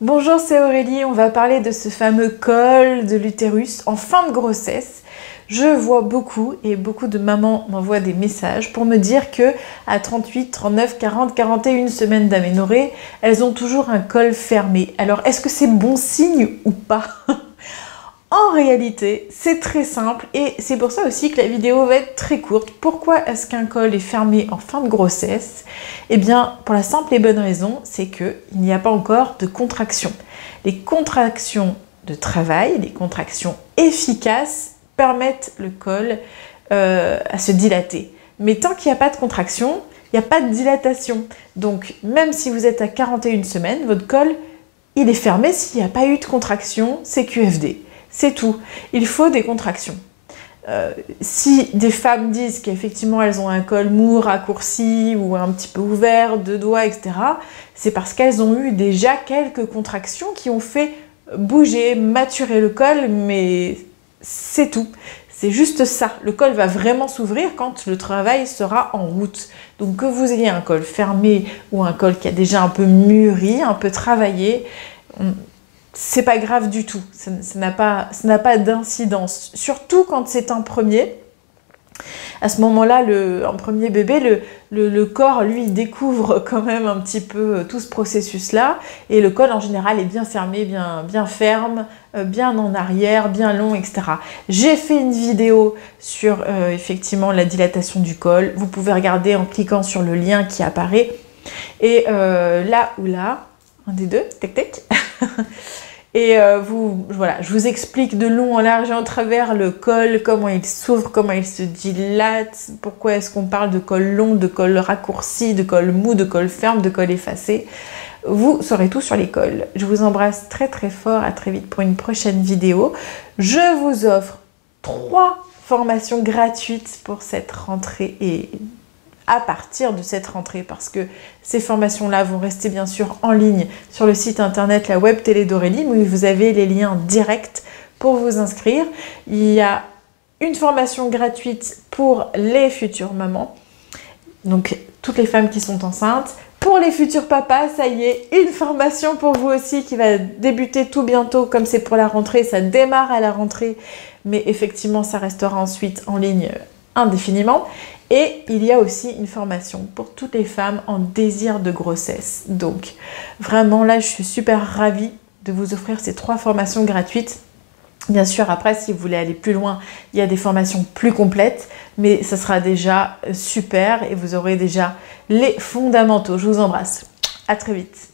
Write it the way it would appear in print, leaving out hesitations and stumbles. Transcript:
Bonjour, c'est Aurélie. On va parler de ce fameux col de l'utérus en fin de grossesse. Je vois beaucoup et beaucoup de mamans m'envoient des messages pour me dire que à 38, 39, 40, 41 semaines d'aménorrhée, elles ont toujours un col fermé. Alors, est-ce que c'est bon signe ou pas? En réalité, c'est très simple et c'est pour ça aussi que la vidéo va être très courte. Pourquoi est-ce qu'un col est fermé en fin de grossesse? Eh bien, pour la simple et bonne raison, c'est qu'il n'y a pas encore de contraction. Les contractions de travail, les contractions efficaces permettent le col à se dilater. Mais tant qu'il n'y a pas de contraction, il n'y a pas de dilatation. Donc, même si vous êtes à 41 semaines, votre col, il est fermé s'il n'y a pas eu de contraction, c'est QFD. C'est tout. Il faut des contractions. Si des femmes disent qu'effectivement elles ont un col mou, raccourci ou un petit peu ouvert, deux doigts, etc., c'est parce qu'elles ont eu déjà quelques contractions qui ont fait bouger, maturer le col, mais c'est tout. C'est juste ça. Le col va vraiment s'ouvrir quand le travail sera en route. Donc que vous ayez un col fermé ou un col qui a déjà un peu mûri, un peu travaillé, c'est pas grave du tout, ça n'a pas d'incidence. Surtout quand c'est un premier. À ce moment-là, un premier bébé, le corps, lui, il découvre quand même un petit peu tout ce processus-là. Et le col, en général, est bien fermé, bien ferme, bien en arrière, bien long, etc. J'ai fait une vidéo sur, effectivement, la dilatation du col. Vous pouvez regarder en cliquant sur le lien qui apparaît. Et là ou là, un des deux, tac tac. Et voilà, je vous explique de long en large et en travers le col, comment il s'ouvre, comment il se dilate, pourquoi est-ce qu'on parle de col long, de col raccourci, de col mou, de col ferme, de col effacé. Vous saurez tout sur les cols. Je vous embrasse très très fort, à très vite pour une prochaine vidéo. Je vous offre 3 formations gratuites pour cette rentrée et à partir de cette rentrée, parce que ces formations-là vont rester bien sûr en ligne sur le site internet La Web Télé d'Aurélie, où vous avez les liens directs pour vous inscrire. Il y a une formation gratuite pour les futures mamans, donc toutes les femmes qui sont enceintes. Pour les futurs papas, ça y est, une formation pour vous aussi qui va débuter tout bientôt, comme c'est pour la rentrée, ça démarre à la rentrée, mais effectivement ça restera ensuite en ligne indéfiniment. Et il y a aussi une formation pour toutes les femmes en désir de grossesse. Donc vraiment là, je suis super ravie de vous offrir ces 3 formations gratuites. Bien sûr, après, si vous voulez aller plus loin, il y a des formations plus complètes, mais ça sera déjà super et vous aurez déjà les fondamentaux. Je vous embrasse. À très vite.